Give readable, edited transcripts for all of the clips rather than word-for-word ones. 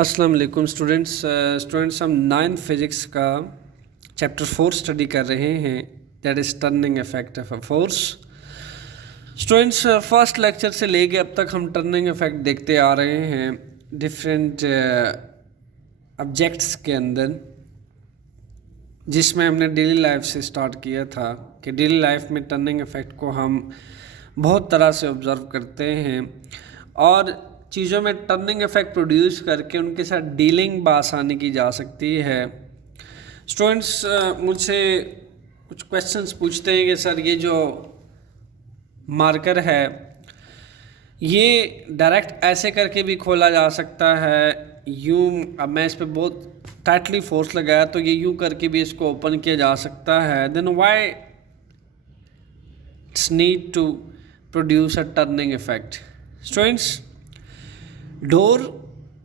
अस्सलाम वालेकुम स्टूडेंट्स हम 9th फिज़िक्स का चैप्टर 4 स्टडी कर रहे हैं, that is turning effect of a force. Students first lecture से लेके अब तक हम टर्निंग इफेक्ट देखते आ रहे हैं डिफरेंट ऑब्जेक्ट्स के अंदर, जिसमें हमने डेली लाइफ से स्टार्ट किया था कि डेली लाइफ में टर्निंग इफेक्ट को हम बहुत तरह से ऑब्ज़र्व करते हैं और चीज़ों में टर्निंग इफेक्ट प्रोड्यूस करके उनके साथ डीलिंग बआसानी की जा सकती है। स्टूडेंट्स मुझसे कुछ क्वेश्चंस पूछते हैं कि सर ये जो मार्कर है ये डायरेक्ट ऐसे करके भी खोला जा सकता है, यूं अब मैं इस पर बहुत टाइटली फोर्स लगाया तो ये यूं करके भी इसको ओपन किया जा सकता है, then why it's need to produce a turning effect. Students door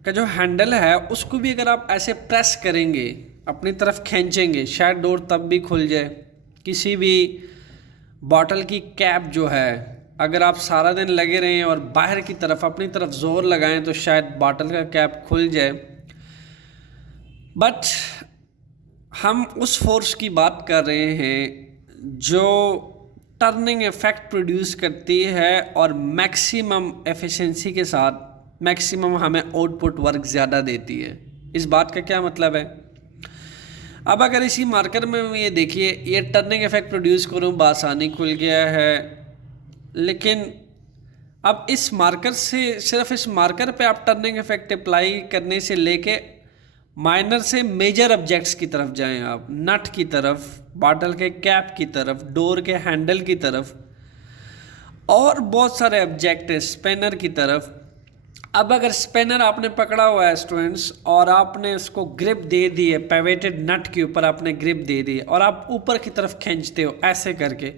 का जो हैंडल है उसको भी अगर आप ऐसे प्रेस करेंगे, अपनी तरफ खींचेंगे, शायद डोर तब भी खुल जाए। किसी भी बॉटल की कैप जो है अगर आप सारा दिन लगे रहें और बाहर की तरफ अपनी तरफ ज़ोर लगाएं तो शायद बॉटल का कैप खुल जाए, बट हम उस फोर्स की बात कर रहे हैं जो टर्निंग इफेक्ट प्रोड्यूस करती है और मैक्सिमम एफिशिएंसी के साथ मैक्सिमम हमें आउटपुट वर्क ज़्यादा देती है। इस बात का क्या मतलब है? अब अगर इसी मार्कर में ये देखिए, ये टर्निंग इफेक्ट प्रोड्यूस करूँ बआसानी खुल गया है, लेकिन अब इस मार्कर से सिर्फ इस मार्कर पे आप टर्निंग इफेक्ट अप्लाई करने से लेके माइनर से मेजर ऑब्जेक्ट्स की तरफ जाएं, आप नट की तरफ, बॉटल के कैप की तरफ, डोर के हैंडल की तरफ और बहुत सारे ऑब्जेक्ट है, स्पेनर की तरफ। अब अगर स्पेनर आपने पकड़ा हुआ है स्टूडेंट्स और आपने उसको ग्रिप दे दी है, पेवेटेड नट के ऊपर आपने ग्रिप दे दी है और आप ऊपर की तरफ खींचते हो ऐसे करके,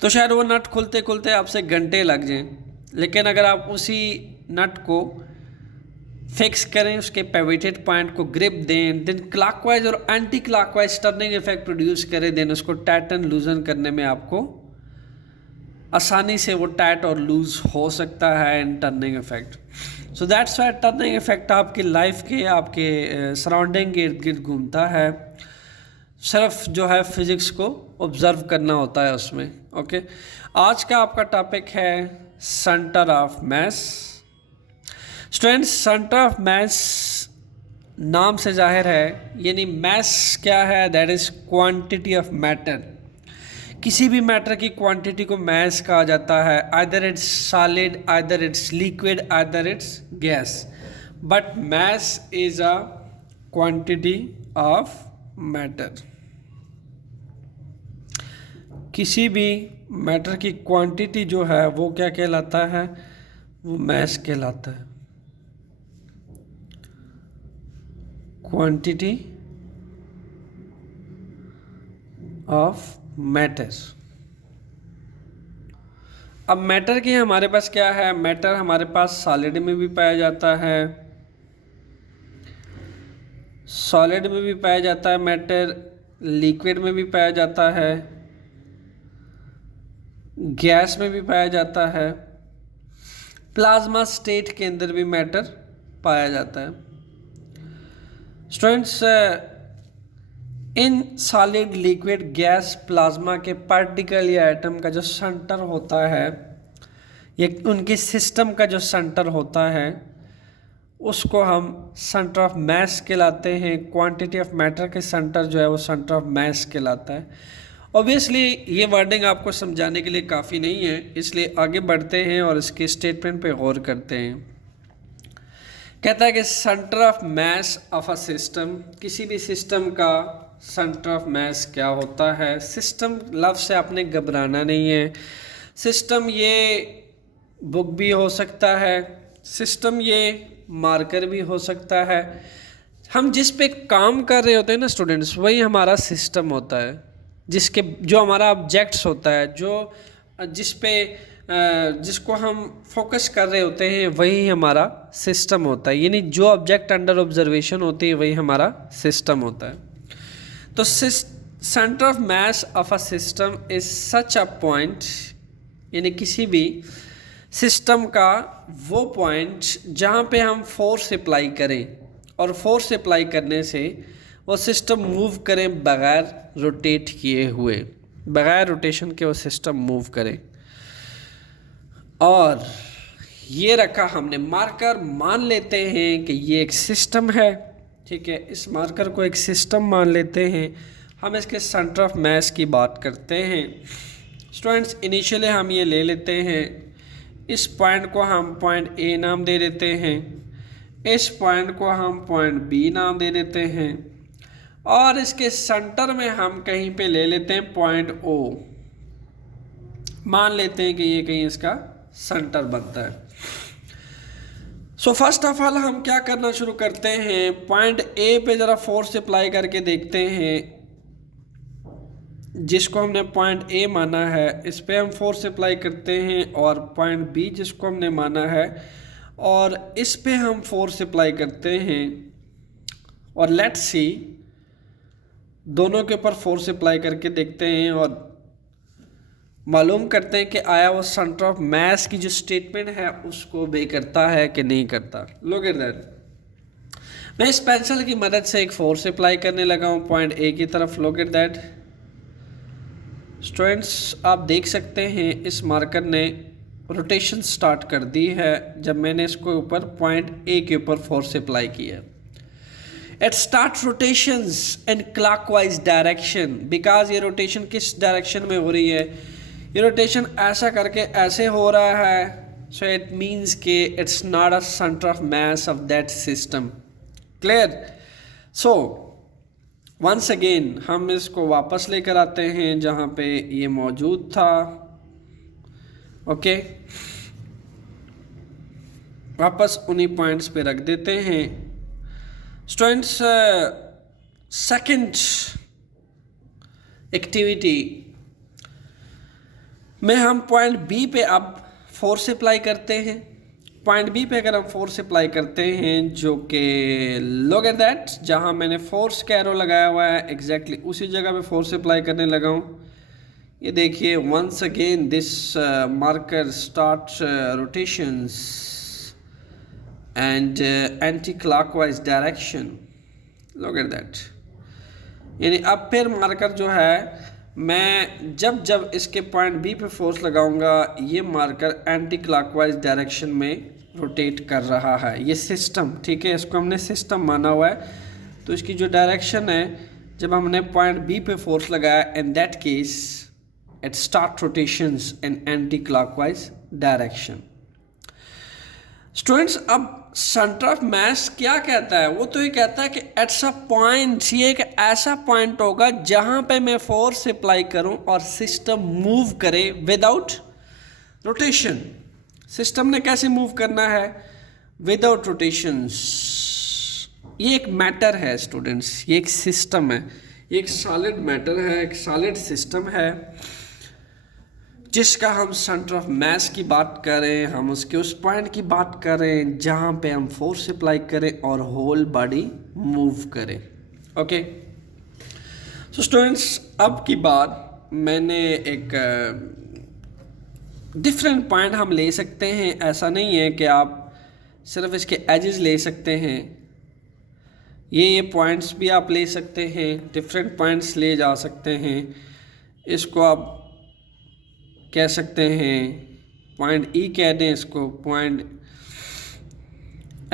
तो शायद वो नट खुलते खुलते आपसे घंटे लग जाएं। लेकिन अगर आप उसी नट को फिक्स करें, उसके पेवेटेड पॉइंट को ग्रिप दें, देन क्लॉकवाइज और anti clockwise turning effect produce करें, देन उसको टाइटन लूजन करने में आपको आसानी से वो टाइट और लूज हो सकता है इन turning effect. So that's Y turning effect आपकी लाइफ के, आपके सराउंडिंग के इर्द गिर्द घूमता है, सिर्फ जो है फिज़िक्स को ऑब्ज़र्व करना होता है उसमें। ओके, आज का आपका टॉपिक है centre of mass. Students, centre of मास नाम से जाहिर है, यानी मास क्या है? That is quantity of matter. किसी भी मैटर की क्वांटिटी को मास कहा जाता है, either it's solid, either it's liquid, either it's gas, but mass is a quantity of matter. किसी भी मैटर की क्वांटिटी जो है वो क्या कहलाता है? वो मास कहलाता है। Quantity of matter. अब मैटर की हमारे पास क्या है? मैटर हमारे पास सॉलिड में भी पाया जाता है, सॉलिड में भी पाया जाता है मैटर, लिक्विड में भी पाया जाता है, गैस में भी पाया जाता है, प्लाज्मा स्टेट के अंदर भी मैटर पाया जाता है। Students, in solid, liquid, gas, plasma के पार्टिकल या एटम का जो सेंटर होता है, या उनके सिस्टम का जो सेंटर होता है, उसको हम सेंटर ऑफ मास कहलाते हैं। क्वांटिटी ऑफ मैटर के सेंटर जो है वो सेंटर ऑफ मास कहलाता है। ऑब्वियसली ये वर्डिंग आपको समझाने के लिए काफ़ी नहीं है, इसलिए आगे बढ़ते हैं और इसके स्टेटमेंट पे गौर करते हैं। कहता है कि centre of mass of a system, किसी भी सिस्टम का सेंटर ऑफ मास क्या होता है? सिस्टम लफ्ज़ से आपने घबराना नहीं है। सिस्टम ये बुक भी हो सकता है, सिस्टम ये मार्कर भी हो सकता है। हम जिस पे काम कर रहे होते हैं ना स्टूडेंट्स, वही हमारा सिस्टम होता है, जिसके जो हमारा ऑब्जेक्ट्स होता है, जो जिस पे जिसको हम फोकस कर रहे होते हैं, वही हमारा सिस्टम होता है। यानी जो ऑब्जेक्ट अंडर ऑब्जर्वेशन होती है वही हमारा सिस्टम होता है। तो centre of mass of a system is such a point, यानी किसी भी सिस्टम का वो पॉइंट जहाँ पे हम फोर्स अप्लाई करें और फोर्स अप्लाई करने से वो सिस्टम मूव करें बग़ैर रोटेट किए हुए, बग़ैर रोटेशन के वो सिस्टम मूव करें। और ये रखा हमने मार्कर, मान लेते हैं कि ये एक सिस्टम है, ठीक है। इस मार्कर को एक सिस्टम मान लेते हैं। हम इसके सेंटर ऑफ मास की बात करते हैं। स्टूडेंट्स, इनिशियली हम ये ले लेते हैं, इस पॉइंट को हम पॉइंट ए नाम दे देते हैं, इस पॉइंट को हम पॉइंट बी नाम दे देते हैं, और इसके सेंटर में हम कहीं पे ले लेते हैं पॉइंट ओ। मान लेते हैं कि ये कहीं इसका सेंटर बनता है। सो फर्स्ट ऑफ ऑल हम क्या करना शुरू करते हैं, पॉइंट ए पे ज़रा फोर्स अप्लाई करके देखते हैं। जिसको हमने पॉइंट ए माना है इस पे हम फोर्स अप्लाई करते हैं, और पॉइंट बी जिसको हमने माना है और इस पे हम फोर्स अप्लाई करते हैं, और लेट्स सी दोनों के ऊपर फोर्स अप्लाई करके देखते हैं और मालूम करते हैं कि आया वो सेंटर ऑफ मास की जो स्टेटमेंट है उसको बे करता है कि नहीं करता। लुक एट दैट, मैं इस पेंसिल की मदद से एक फोर्स अप्लाई करने लगा हूँ पॉइंट ए की तरफ। लुक एट दैट स्टूडेंट्स, आप देख सकते हैं इस मार्कर ने रोटेशन स्टार्ट कर दी है जब मैंने इसको ऊपर पॉइंट ए के ऊपर फोर्स अप्लाई किया। It start rotations in clockwise direction, because ये रोटेशन किस डायरेक्शन में हो रही है, ये रोटेशन ऐसा करके ऐसे हो रहा है। सो इट मीन्स कि it's not a centre of mass of that system. Clear? So once again हम इसको वापस लेकर आते हैं जहाँ पे ये मौजूद था। ओके, वापस उन्हीं पॉइंट्स पे रख देते हैं। स्टूडेंट्स, सेकंड एक्टिविटी में हम पॉइंट बी पे अब फोर्स अप्लाई करते हैं। पॉइंट बी पे अगर हम फोर्स अप्लाई करते हैं जो कि लुक एट दैट, जहाँ मैंने फोर्स का एरो लगाया हुआ है एग्जैक्टली उसी जगह पे फोर्स अप्लाई करने लगा हूँ। ये देखिए, once again this marker start rotations and anti clockwise direction. Look at that, यानी अब फिर मार्कर जो है मैं जब जब इसके पॉइंट बी पे फोर्स लगाऊंगा ये मार्कर एंटी क्लॉकवाइज डायरेक्शन में रोटेट कर रहा है। ये सिस्टम, ठीक है, इसको हमने सिस्टम माना हुआ है, तो इसकी जो डायरेक्शन है जब हमने पॉइंट बी पे फोर्स लगाया in that case it start rotations in anti clockwise direction. Students, अब सेंटर ऑफ मास क्या कहता है, वो तो ये कहता है कि एट्स अ पॉइंट, ये एक ऐसा पॉइंट होगा जहां पे मैं फोर्स अप्लाई करूं और सिस्टम मूव करे विदाउट रोटेशन। सिस्टम ने कैसे मूव करना है, विदाउट रोटेशंस। ये एक मैटर है स्टूडेंट्स, ये एक सिस्टम है, ये एक सॉलिड मैटर है, एक सॉलिड सिस्टम है जिसका हम सेंटर ऑफ मास की बात करें, हम उसके उस पॉइंट की बात करें जहाँ पे हम फोर्स अप्लाई करें और होल बॉडी मूव करें। ओके, सो स्टूडेंट्स, अब की बात मैंने एक डिफरेंट पॉइंट हम ले सकते हैं। ऐसा नहीं है कि आप सिर्फ इसके एजेस ले सकते हैं, ये पॉइंट्स भी आप ले सकते हैं, डिफरेंट पॉइंट्स ले जा सकते हैं। इसको आप कह सकते हैं पॉइंट ई कह दें, इसको पॉइंट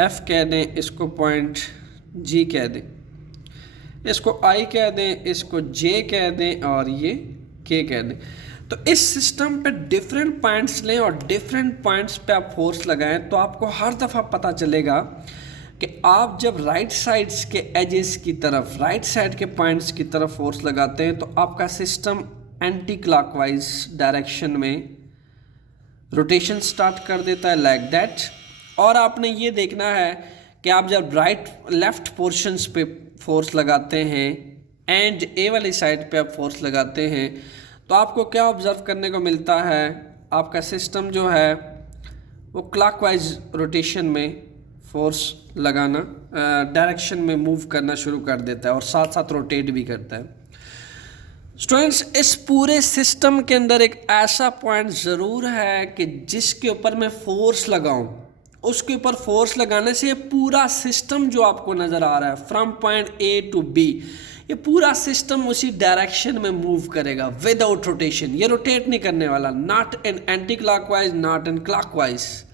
एफ कह दें, इसको पॉइंट जी कह दें, इसको आई कह दें, इसको जे कह दें और ये के कह दें। तो इस सिस्टम पे डिफरेंट पॉइंट्स लें और डिफरेंट पॉइंट्स पे आप फोर्स लगाएं तो आपको हर दफ़ा पता चलेगा कि आप जब राइट साइड्स के एजेस की तरफ, राइट साइड के पॉइंट्स की तरफ फोर्स लगाते हैं तो आपका सिस्टम एंटी क्लॉकवाइज डायरेक्शन में रोटेशन स्टार्ट कर देता है, लाइक दैट। और आपने ये देखना है कि आप जब राइट लेफ्ट पोर्शंस पे फोर्स लगाते हैं एंड ए वाली साइड पे आप फोर्स लगाते हैं तो आपको क्या ऑब्जर्व करने को मिलता है, आपका सिस्टम जो है वो क्लॉकवाइज रोटेशन में फोर्स लगाना, डायरेक्शन में मूव करना शुरू कर देता है और साथ साथ रोटेट भी करता है। स्टूडेंट्स, इस पूरे सिस्टम के अंदर एक ऐसा पॉइंट ज़रूर है कि जिसके ऊपर मैं फोर्स लगाऊं, उसके ऊपर फोर्स लगाने से ये पूरा सिस्टम जो आपको नज़र आ रहा है from point A to B, ये पूरा सिस्टम उसी डायरेक्शन में मूव करेगा विदाउट रोटेशन। ये रोटेट नहीं करने वाला, not in anti clockwise not in clockwise,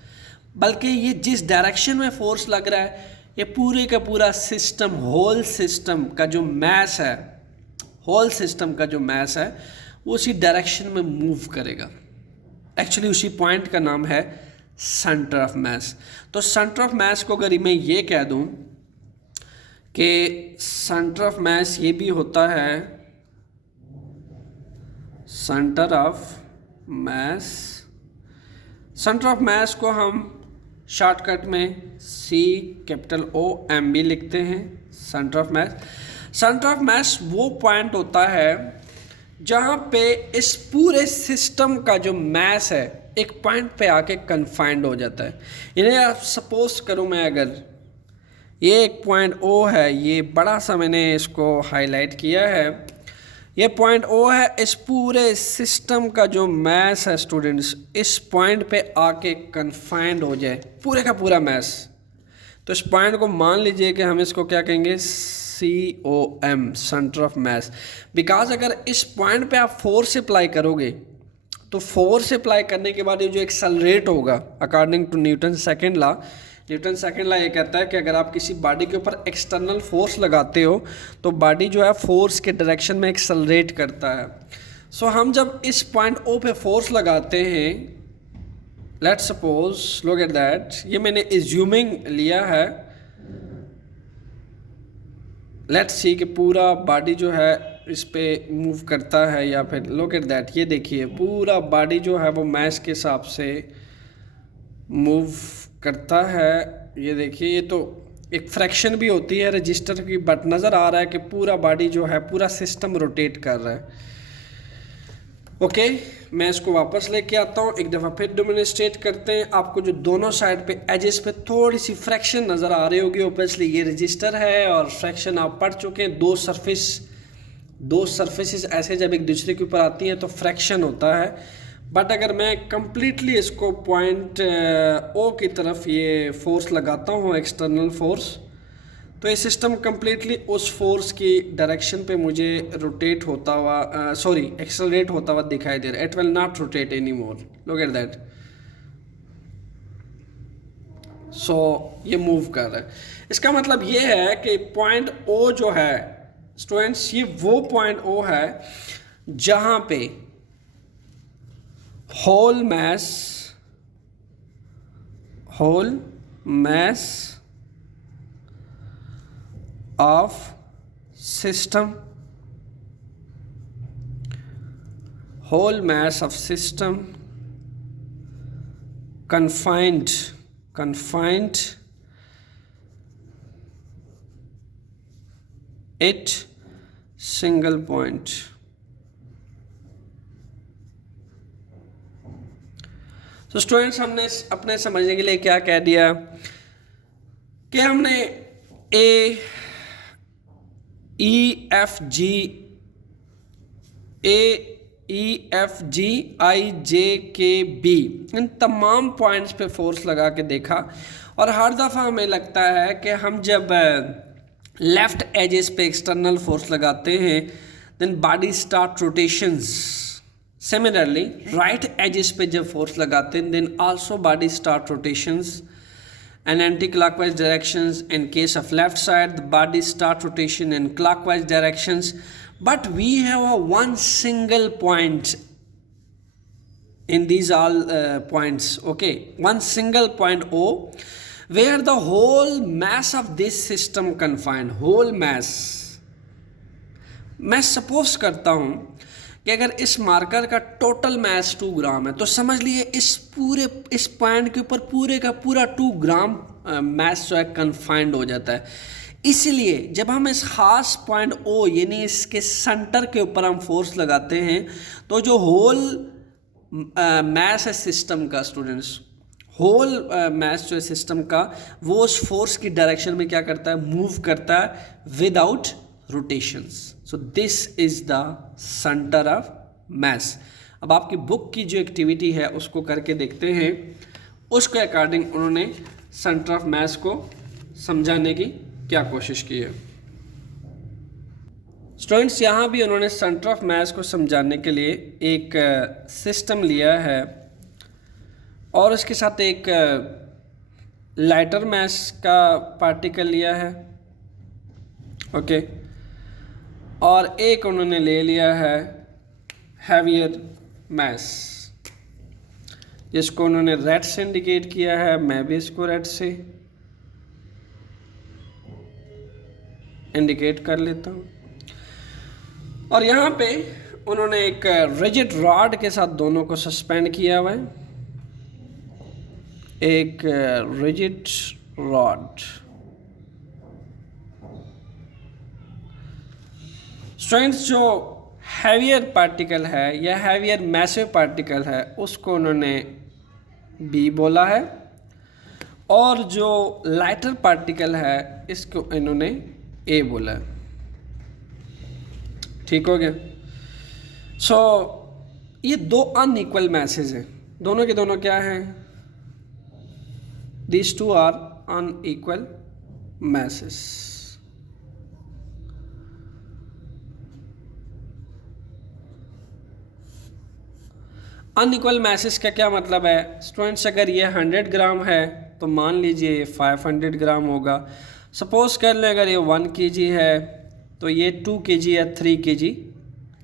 बल्कि ये जिस डायरेक्शन में फोर्स लग रहा है ये पूरे का पूरा सिस्टम, होल सिस्टम का जो मैस है, होल सिस्टम का जो मैस है वो उसी डायरेक्शन में मूव करेगा। एक्चुअली उसी पॉइंट का नाम है सेंटर ऑफ मैस। तो सेंटर ऑफ मैस को अगर मैं ये कह दूं कि सेंटर ऑफ मैस ये भी होता है centre of mass, centre of mass को हम शॉर्टकट में CO लिखते हैं। Centre of mass, centre of mass वो पॉइंट होता है जहाँ पे इस पूरे सिस्टम का जो मैस है एक पॉइंट पे आके कन्फाइंड हो जाता है। इन्हें आप सपोज करूँ मैं, अगर ये एक पॉइंट O है, ये बड़ा सा मैंने इसको हाईलाइट किया है, ये पॉइंट O है, इस पूरे सिस्टम का जो मैस है स्टूडेंट्स इस पॉइंट पे आके कन्फाइंड हो जाए, पूरे का पूरा मैस। तो इस पॉइंट को मान लीजिए कि हम इसको क्या कहेंगे, COM, centre of mass. Because अगर इस पॉइंट पे आप फोर्स अप्लाई करोगे तो फोर्स अप्लाई करने के बाद ये जो एक्सेलरेट होगा according to Newton second law, Newton second law ये कहता है कि अगर आप किसी बॉडी के ऊपर एक्सटर्नल फोर्स लगाते हो तो बॉडी जो है फोर्स के डायरेक्शन में एक्सेलरेट करता है। सो हम जब इस पॉइंट O पे फोर्स लगाते हैं, let's suppose look at that, ये मैंने एज्यूमिंग लिया है, लेट्स सी कि पूरा बॉडी जो है इस पे मूव करता है, या फिर लुक एट दैट, ये देखिए पूरा बॉडी जो है वो मैस के हिसाब से मूव करता है। ये देखिए, ये तो एक फ्रैक्शन भी होती है रजिस्टर की, बट नज़र आ रहा है कि पूरा बॉडी जो है पूरा सिस्टम रोटेट कर रहा है। ओके, मैं इसको वापस लेके आता हूँ, एक दफ़ा फिर डेमोन्स्ट्रेट करते हैं। आपको जो दोनों साइड पे एजेस पे थोड़ी सी फ्रैक्शन नज़र आ रही होगी, ओब्वियसली ये रजिस्टर है और फ्रैक्शन आप पढ़ चुके हैं। दो सरफेसेस ऐसे जब एक दूसरे के ऊपर आती हैं तो फ्रैक्शन होता है। बट अगर मैं कम्प्लीटली इसको पॉइंट O की तरफ ये फोर्स लगाता हूँ, एक्सटर्नल फोर्स, तो ये सिस्टम कम्प्लीटली उस फोर्स की डायरेक्शन पे मुझे रोटेट होता हुआ, एक्सेलरेट होता हुआ दिखाई दे रहा है। It will not rotate any more, look at that. So ये मूव कर रहा है। इसका मतलब ये है कि पॉइंट O जो है स्टूडेंट्स, ये वो पॉइंट O है जहाँ पे whole mass of system, whole mass of system confined at single point। तो स्टूडेंट्स, हमने अपने समझने के लिए क्या कह दिया कि हमने AEFGIJKB इन तमाम पॉइंट्स पे फोर्स लगा के देखा, और हर दफ़ा हमें लगता है कि हम जब लेफ़्ट एजेस पे एक्सटर्नल फोर्स लगाते हैं then body start rotations. Similarly right edges पे जब फोर्स लगाते हैं then also body start rotations and anti-clockwise directions. In case of left side, the body start rotation in clockwise directions, but we have a one single point in these all points. Okay, one single point O where the whole mass of this system confined, whole mass। मैं suppose करता हूँ कि अगर इस marker का total mess 2 ग्राम है तो समझ लिए इस पॉइंट के ऊपर पूरे का पूरा 2 ग्राम मैस जो है कन्फाइंड हो जाता है। इसीलिए जब हम इस खास पॉइंट O यानी इसके सेंटर के ऊपर हम फोर्स लगाते हैं तो जो होल मैस है सिस्टम का स्टूडेंट्स, होल मैस जो है सिस्टम का, वो उस फोर्स की डायरेक्शन में क्या करता है, मूव करता है without rotations. So this is the centre of मास। अब आपकी बुक की जो एक्टिविटी है उसको करके देखते हैं, उसके अकॉर्डिंग उन्होंने सेंटर ऑफ मास को समझाने की क्या कोशिश की है। स्टूडेंट्स, यहाँ भी उन्होंने सेंटर ऑफ मास को समझाने के लिए एक सिस्टम लिया है और उसके साथ एक लाइटर मास का पार्टिकल लिया है, ओके, और एक उन्होंने ले लिया है हैवियर मास, जिसको उन्होंने रेड से इंडिकेट किया है। मैं भी इसको रेड से इंडिकेट कर लेता हूँ। और यहाँ पे उन्होंने एक रिजिड रॉड के साथ दोनों को सस्पेंड किया हुआ है, एक रिजिड रॉड। स्टूडेंट्स, जो हैवियर पार्टिकल है या हैवियर मैसिव पार्टिकल है उसको उन्होंने बी बोला है, और जो लाइटर पार्टिकल है इसको इन्होंने ए बोला है। ठीक हो गया। सो ये दो अनइक्वल मैसेज हैं, दोनों के दोनों क्या हैं? These two are unequal masses। Unequal message का क्या मतलब है स्टूडेंट्स? अगर ये 100 ग्राम है तो मान लीजिए ये 500 ग्राम होगा। सपोज कर लें अगर ये 1 kg है तो ये 2 kg या 3 kg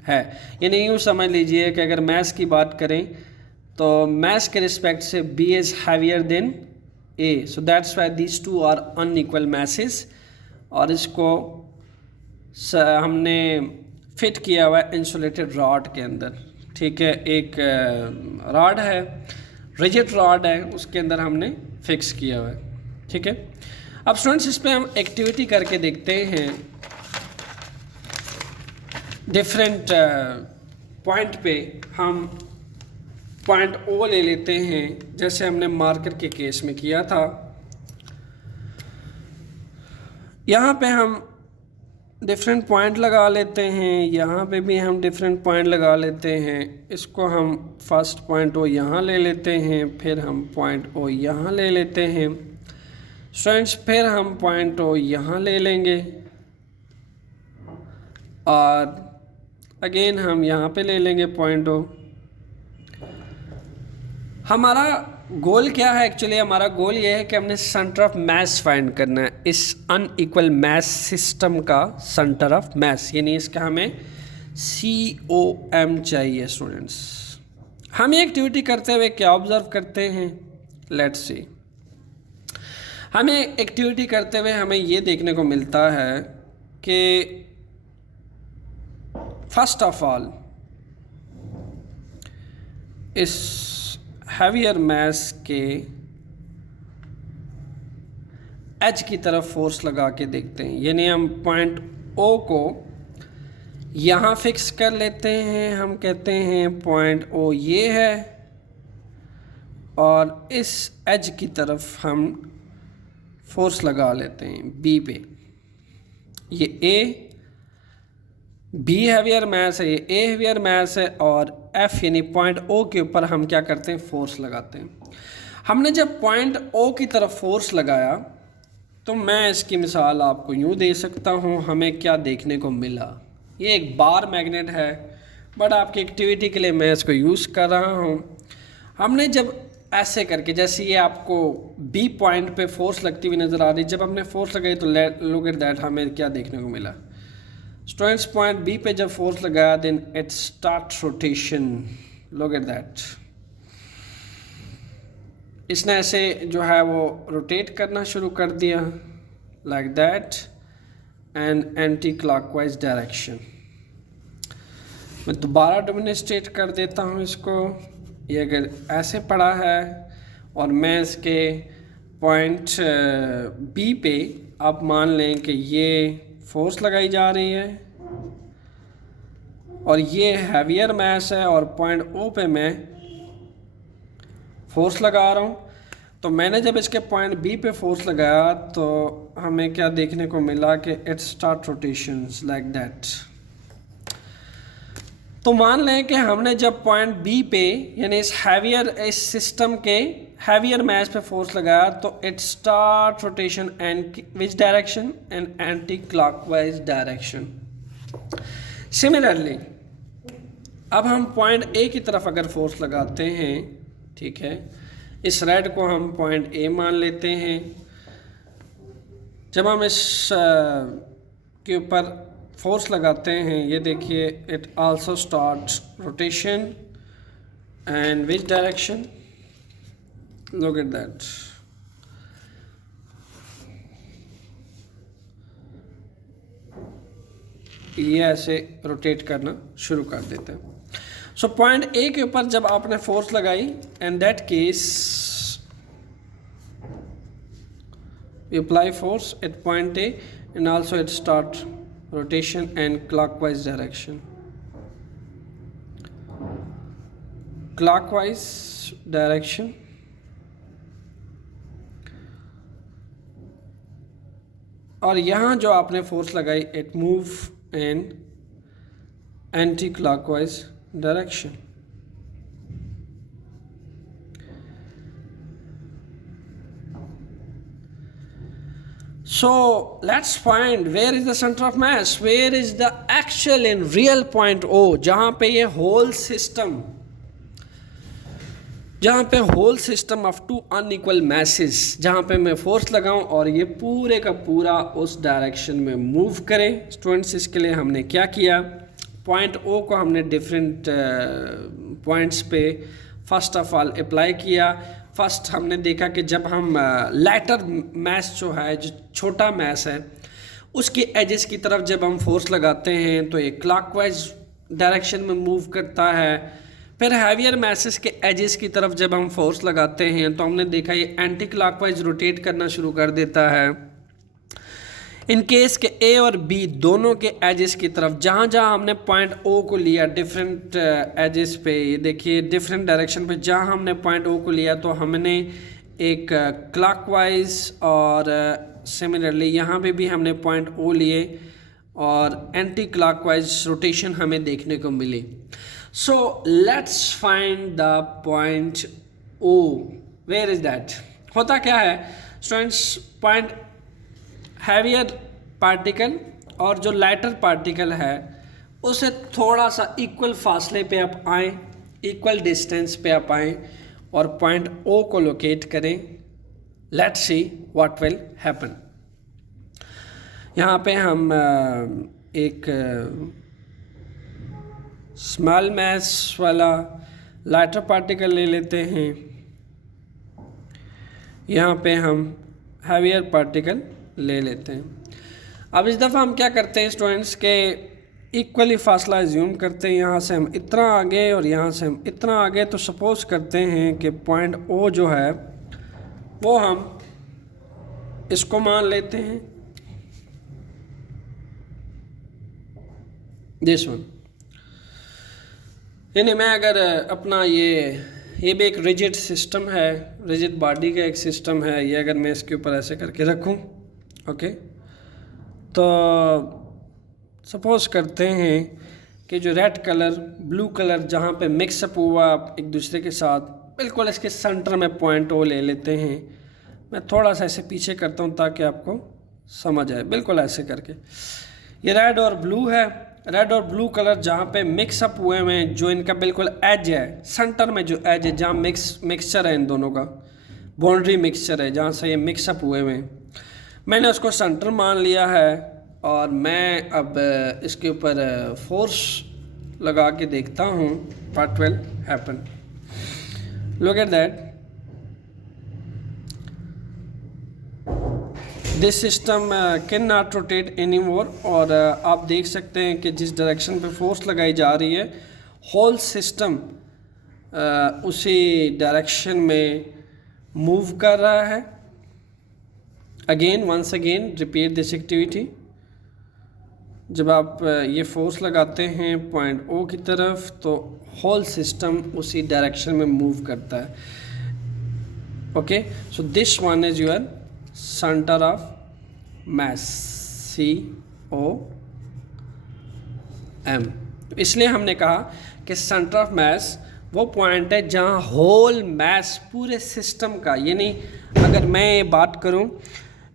है। यानी यूँ समझ लीजिए कि अगर मैथ की बात करें तो मैथ के रिस्पेक्ट से B is heavier than A, so that's why these two are unequal masses. और इसको हमने फिट किया हुआ है इंसुलेटेड रॉड के अंदर। ठीक है, एक रॉड है, रिजिड रॉड है, उसके अंदर हमने फिक्स किया हुआ है। ठीक है, अब स्टूडेंट्स इस पे हम एक्टिविटी करके देखते हैं। डिफरेंट पॉइंट पे हम पॉइंट ओ ले लेते हैं, जैसे हमने मार्कर के केस में किया था। यहाँ पे हम डिफरेंट पॉइंट लगा लेते हैं, यहाँ पे भी हम डिफरेंट पॉइंट लगा लेते हैं। इसको हम फर्स्ट पॉइंट ओ यहाँ ले लेते हैं, फिर हम पॉइंट ओ यहाँ ले लेते हैं स्टूडेंट्स, फिर हम पॉइंट ओ यहाँ ले लेंगे और अगेन हम यहाँ पे ले लेंगे पॉइंट ओ। हमारा गोल क्या है? एक्चुअली हमारा गोल ये है कि हमने सेंटर ऑफ मास फाइंड करना है, इस अनइक्वल मास सिस्टम का सेंटर ऑफ मास, यानी इसका हमें COM चाहिए। स्टूडेंट्स, हम ये एक्टिविटी करते हुए क्या ऑब्जर्व करते हैं? Let's see. हमें एक्टिविटी करते हुए हमें ये देखने को मिलता है कि फर्स्ट ऑफ ऑल इस हैवियर मास के एज की तरफ फोर्स लगा के देखते हैं, यानी हम पॉइंट ओ को यहाँ फिक्स कर लेते हैं। हम कहते हैं पॉइंट ओ ये है और इस एज की तरफ हम फोर्स लगा लेते हैं बी पे। ये ए, बी हैवियर मास है, ये ए हैवियर मास है, और एफ यानी पॉइंट ओ के ऊपर हम क्या करते हैं? फोर्स लगाते हैं। हमने जब पॉइंट ओ की तरफ फोर्स लगाया तो मैं इसकी मिसाल आपको यूँ दे सकता हूँ। हमें क्या देखने को मिला? ये एक बार मैग्नेट है, बट आपकी एक्टिविटी के लिए मैं इसको यूज़ कर रहा हूँ। हमने जब ऐसे करके, जैसे ये आपको बी पॉइंट पे फोर्स लगती हुई नज़र आ रही, जब हमने फोर्स लगाई तो लुक एट दैट, हमें क्या देखने को मिला? स्टूडेंट्स, पॉइंट बी पे जब फोर्स लगाया then it start rotation. Look at that, इसने ऐसे जो है वो रोटेट करना शुरू कर दिया like that and anti clockwise direction. मैं दोबारा डेमोन्स्ट्रेट कर देता हूँ इसको। ये अगर ऐसे पड़ा है और मैं इसके पॉइंट बी पे आप मान लें कि ये फोर्स लगाई जा रही है और ये हैवियर मास है और पॉइंट ओ पे मैं फोर्स लगा रहा हूँ। तो मैंने जब इसके पॉइंट बी पे फोर्स लगाया तो हमें क्या देखने को मिला कि it start rotations like that. तो मान लें कि हमने जब पॉइंट बी पे यानी इस सिस्टम के हैवियर मैस पे फोर्स लगाया तो it start rotation and which direction and anti clockwise direction. Similarly अब हम पॉइंट ए की तरफ अगर फोर्स लगाते हैं, ठीक है, इस रेड को हम पॉइंट ए मान लेते हैं। जब हम इस के ऊपर फोर्स लगाते हैं, ये देखिए it also starts rotation and which direction, look at that. ये ऐसे रोटेट करना शुरू कर देते हैं। सो पॉइंट ए के ऊपर जब आपने फोर्स लगाई, in that case you apply force at point A and also it start rotation and clockwise direction. Clockwise direction और यहाँ जो आपने फोर्स लगाई it move in anti clockwise direction. So let's find where is the center of mass, where is the actual and real point O, जहाँ पे ये whole system of two unequal masses, जहाँ पे मैं फोर्स लगाऊं और ये पूरे का पूरा उस डायरेक्शन में मूव करें। स्टूडेंट्स, इसके लिए हमने क्या किया, पॉइंट O को हमने डिफरेंट पॉइंट्स पे फर्स्ट ऑफ ऑल अप्लाई किया। फर्स्ट हमने देखा कि जब हम लाइटर मैस जो है, जो छोटा मैस है, उसके एजेस की तरफ जब हम फोर्स लगाते हैं तो ये क्लॉकवाइज डायरेक्शन में मूव करता है। फिर हैवियर मैसेस के एजेस की तरफ जब हम फोर्स लगाते हैं तो हमने देखा ये एंटी क्लॉकवाइज रोटेट करना शुरू कर देता है। इन केस के ए और बी दोनों के एजेस की तरफ जहाँ जहाँ हमने पॉइंट ओ को लिया डिफरेंट एजेस पे, ये देखिए डिफरेंट डायरेक्शन पे जहाँ हमने पॉइंट ओ को लिया तो हमने एक क्लॉकवाइज और सिमिलरली यहाँ पे भी हमने पॉइंट ओ लिए और एंटी क्लॉकवाइज रोटेशन हमें देखने को मिली। So let's find the point O, where is that. होता क्या है स्टूडेंट्स, पॉइंट हैवियर पार्टिकल और जो लाइटर पार्टिकल है उसे थोड़ा सा इक्वल फासले पे आप आएँ, इक्वल डिस्टेंस पे आप आएँ और पॉइंट ओ को लोकेट करें। Let's see what will happen. यहाँ पे हम एक स्मॉल मैस वाला लाइटर पार्टिकल ले लेते हैं, यहाँ पे हम हैवियर पार्टिकल ले लेते हैं। अब इस दफ़ा हम क्या करते हैं स्टूडेंट्स के इक्वली फासला एज्यूम करते हैं, यहाँ से हम इतना आगे और यहाँ से हम इतना आगे। तो सपोज करते हैं कि पॉइंट ओ जो है वो हम इसको मान लेते हैं, दिस वन। यानी मैं अगर अपना ये भी एक रिजिड सिस्टम है, रिजिड बॉडी का एक सिस्टम है, ये अगर मैं इसके ऊपर ऐसे करके रखूं, ओके, तो सपोज करते हैं कि जो रेड कलर ब्लू कलर जहाँ पे मिक्सअप हुआ एक दूसरे के साथ, बिल्कुल इसके सेंटर में पॉइंट ओ ले लेते हैं। मैं थोड़ा सा ऐसे पीछे करता हूँ ताकि आपको समझ आए, बिल्कुल ऐसे करके। ये रेड और ब्लू है, रेड और ब्लू कलर जहाँ पे मिक्सअप हुए हुए हैं, जो इनका बिल्कुल एज है, सेंटर में जो एज है जहाँ मिक्सचर है, इन दोनों का बाउंड्री मिक्सचर है जहाँ से ये मिक्सअप हुए हुए हैं, मैंने उसको सेंटर मान लिया है और मैं अब इसके ऊपर फोर्स लगा के देखता हूँ what will happen. Look at that, this system can not rotate any मोर। और आप देख सकते हैं कि जिस डायरेक्शन पे फोर्स लगाई जा रही है, होल सिस्टम उसी डायरेक्शन में मूव कर रहा है। Again once again repeat this activity. जब आप ये फोर्स लगाते हैं पॉइंट ओ की तरफ तो होल सिस्टम उसी डायरेक्शन में मूव करता है। Okay, so this one is your center of mass, COM। इसलिए हमने कहा कि सेंटर ऑफ मास वो पॉइंट है जहाँ होल मास पूरे सिस्टम का, यानी अगर मैं ये बात करूँ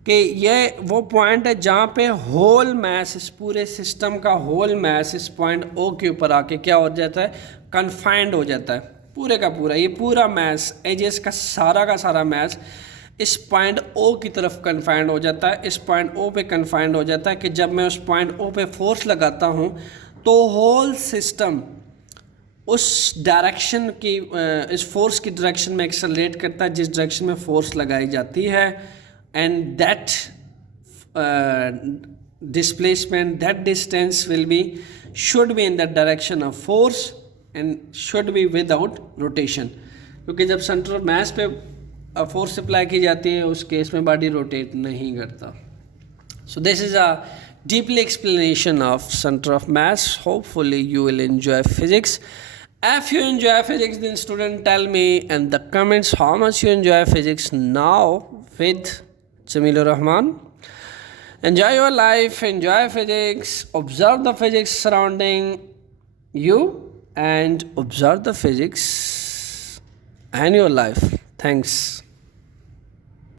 कि ये वो पॉइंट है जहाँ पे होल मास, इस पूरे सिस्टम का होल मास इस पॉइंट ओ के ऊपर आके क्या हो जाता है, कन्फाइंड हो जाता है, पूरे का पूरा, ये पूरा मास एजेस का सारा मास इस पॉइंट ओ की तरफ कन्फाइंड हो जाता है, इस पॉइंट ओ पे कन्फाइंड हो जाता है कि जब मैं उस पॉइंट ओ पे फोर्स लगाता हूँ तो होल सिस्टम उस डायरेक्शन की, इस फोर्स की डायरेक्शन में एक्सेलरेट करता है जिस डायरेक्शन में फोर्स लगाई जाती है, and that displacement, that distance will be, should be in the direction of force and should be without rotation, क्योंकि जब सेंटर ऑफ मास पे फोर्स अप्लाई की जाती है उस केस में बॉडी रोटेट नहीं करता। So this is a deeply explanation of center of mass. Hopefully you will enjoy physics. If you enjoy physics, then student tell me in the comments how much you enjoy physics now with Jamilur Rahman. Enjoy your life, enjoy physics, observe the physics surrounding you and observe the physics and your life. Thanks.